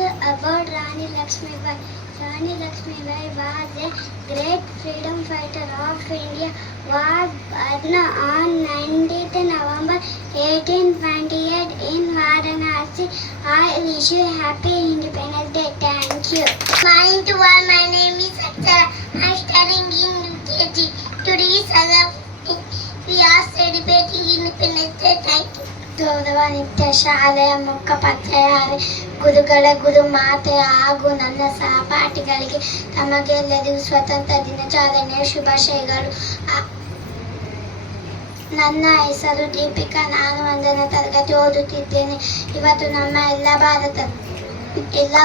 about Rani Lakshmibai. Rani Lakshmibai was a great freedom fighter of India. Was born on 19th November 1828 in Varanasi. I wish you happy Independence Day. Thank you. Morning to all. My name is Aksara. I am studying in UKG. Today is August 15. We are celebrating Independence Day. Thank you. ಗೌರವ ನಿತ್ಯ ಶಾಲೆಯ ಮುಖಪತ್ರೆಯಾರೆ ಗುರುಗಳ ಗುರು ಮಾತೆ ಹಾಗೂ ನನ್ನ ಸಹಪಾಠಿಗಳಿಗೆ ತಮಗೆಲ್ಲರಿಗೂ ಸ್ವತಂತ್ರ ದಿನಾಚರಣೆಯ ಶುಭಾಶಯಗಳು. ನನ್ನ ಹೆಸರು ದೀಪಿಕಾ. ನಾನು 1ನೇ ತರಗತಿ ಓದುತ್ತಿದ್ದೇನೆ. ಇವತ್ತು ನಮ್ಮ ಎಲ್ಲ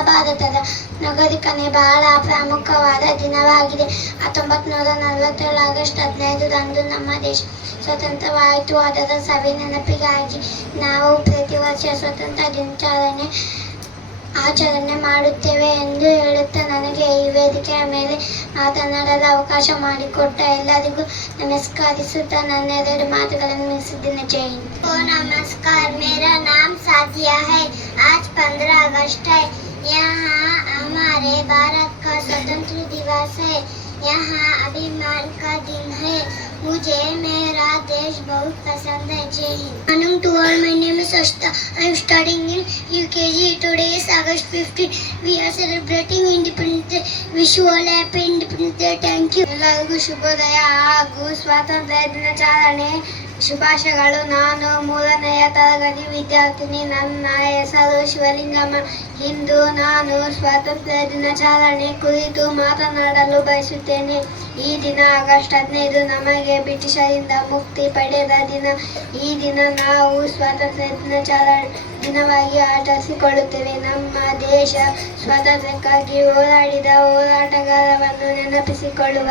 ಭಾರತದ ನಾಗರಿಕನೇ ಬಹಳ ಪ್ರಮುಖವಾದ ದಿನವಾಗಿದೆ. 1947 ಆಗಸ್ಟ್ 15ರಂದು ನಮ್ಮ ದೇಶ ಸ್ವತಂತ್ರವಾಯಿತು. ಅದರ ಸವಿ ನೆನಪಿಗಾಗಿ ನಾವು ಪ್ರತಿ ವರ್ಷ ಸ್ವತಂತ್ರ ದಿನಾಚರಣೆ ಆಚರಣೆ ಮಾಡುತ್ತೇವೆ ಎಂದು ಹೇಳುತ್ತಾ ನನಗೆ ಈ ವೇದಿಕೆಯ ಮೇಲೆ ಮಾತನಾಡಲು ಅವಕಾಶ ಮಾಡಿಕೊಟ್ಟ ಎಲ್ಲರಿಗೂ ನಮಸ್ಕರಿಸುತ್ತಾ ನನ್ನ 2 ಮಾತುಗಳನ್ನು ಮುಗಿಸಿದ್ದೇನೆ. ಜೈ ಹಿಂದ್. नमस्कार, मेरा नाम साजिया है. आज 15 अगस्त है. यहाँ हमारे भारत का स्वतंत्र दिवस है. यहाँ अभिमान का दिन है. मुझे मेरा देश बहुत पसंद है. जय Hind. Morning to all. My name is Ashta. I am studying in UKG. Today is August 15. We are celebrating Independence Day. Wish you all happy Independence Day. Thank you. ಎಲ್ಲರಿಗೂ ಶುಭೋದಯ ಹಾಗೂ ಸ್ವಾತಂತ್ರ್ಯ ದಿನಾಚರಣೆ ಶುಭಾಶಯಗಳು. ನಾನು 3ನೇ ತರಗತಿ ವಿದ್ಯಾರ್ಥಿನಿ. ನನ್ನ ಹೆಸರು ಶಿವಲಿಂಗಮ್ಮ. ಇಂದು ನಾನು ಸ್ವಾತಂತ್ರ್ಯ ದಿನಾಚರಣೆ ಕುರಿತು ಮಾತನಾಡಲು ಬಯಸುತ್ತೇನೆ. ಈ ದಿನ ಆಗಸ್ಟ್ 15 ನಮಗೆ ಬ್ರಿಟಿಷರಿಂದ ಮುಕ್ತಿ ಪಡೆದ ದಿನ. ಈ ದಿನ ನಾವು ಸ್ವಾತಂತ್ರ್ಯ ದಿನವಾಗಿ ಆಚರಿಸಿಕೊಳ್ಳುತ್ತೇವೆ. ನಮ್ಮ ದೇಶ ಸ್ವಾತಂತ್ರ್ಯಕ್ಕಾಗಿ ಹೋರಾಡಿದ ಹೋರಾಟಗಾರರನ್ನು ನೆನಪಿಸಿಕೊಳ್ಳುವ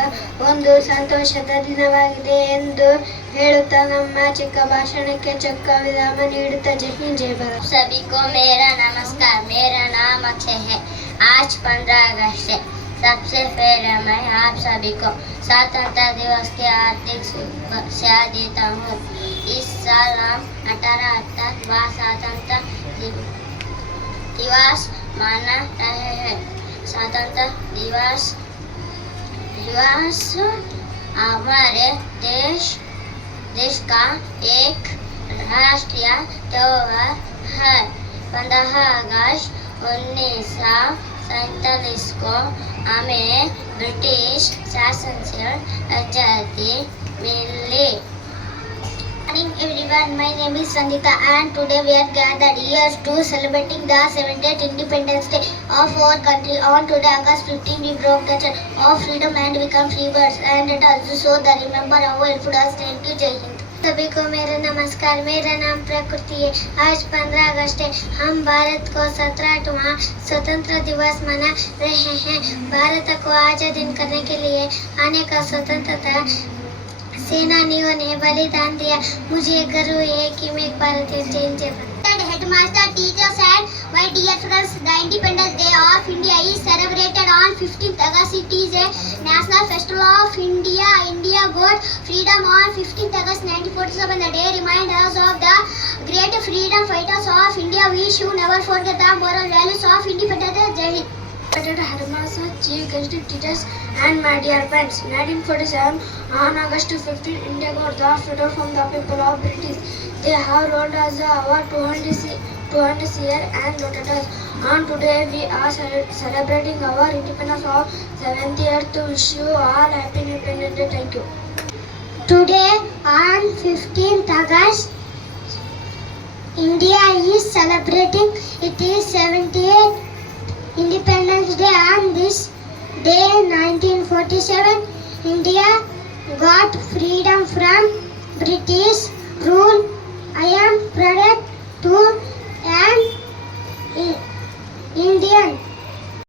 ಒಂದು ಸಂತೋಷದ ದಿನವಾಗಿದೆ ಎಂದು ಹೇಳುತ್ತಾ ನಮ್ಮ ಚಿಕ್ಕ ಭಾಷಣಕ್ಕೆ ಚಕ್ಕ ವಿರಾಮ ನೀಡುತ್ತಾ ಜೈ ಹಿಂದ್ ಜೈ ಭಾರತ್. सभी को मेरा नमस्कार. मेरा नाम अक्षय है. आज 15 अगस्त है. सबसे पहले मैं आप सभी को स्वतंत्रता दिवस की हार्दिक शुभेच्छा देता हूँ. इस साल हम 1878वां स्वतंत्रता दिवस मना रहे हैं. स्वतंत्रता दिवस हमारे देश का एक राष्ट्रीय त्योहार है. 15 अगस्त 1947 को हमें ब्रिटिश शासन से आज़ादी मिली. Morning everyone, my name is Sangita and today we are gathered here to celebrating the 70th Independence Day of our country. On today August 15 we broke the chain of freedom and become free birds and let us so that remember our helped us. Thank you. जय हिंद. सभी को मेरा नमस्कार. मेरा नाम प्रकृति है. आज 15 अगस्त है. हम भारत को 17वां स्वतंत्र दिवस मना रहे हैं. भारत को आजाद करने के लिए अनेक स्वतंत्रता सेनानियों ने बलिदान दिया. मुझे गर्व है कि मैं एक भारतीय. जय Hind. Headmaster, teachers and my dear friends, the Independence Day of India is celebrated on 15th August. It is a national festival of India. India got freedom on 15th August 1947. The day reminds us of the great freedom fighters of India. We should never forget the moral values of independence. Jai Hind. Headmaster, chief guest teachers and my dear friends, 1947 on August 15 India got the freedom from the people of British. They have ruled us our 200 years and loaded us. On today we are celebrating our independence of 70th. To wish you all happy Independence Day. Thank you. Today on 15th August, India is celebrating it is 78th Independence Day. On this day 1947, India got freedom from British rule. I am proud to an Indian.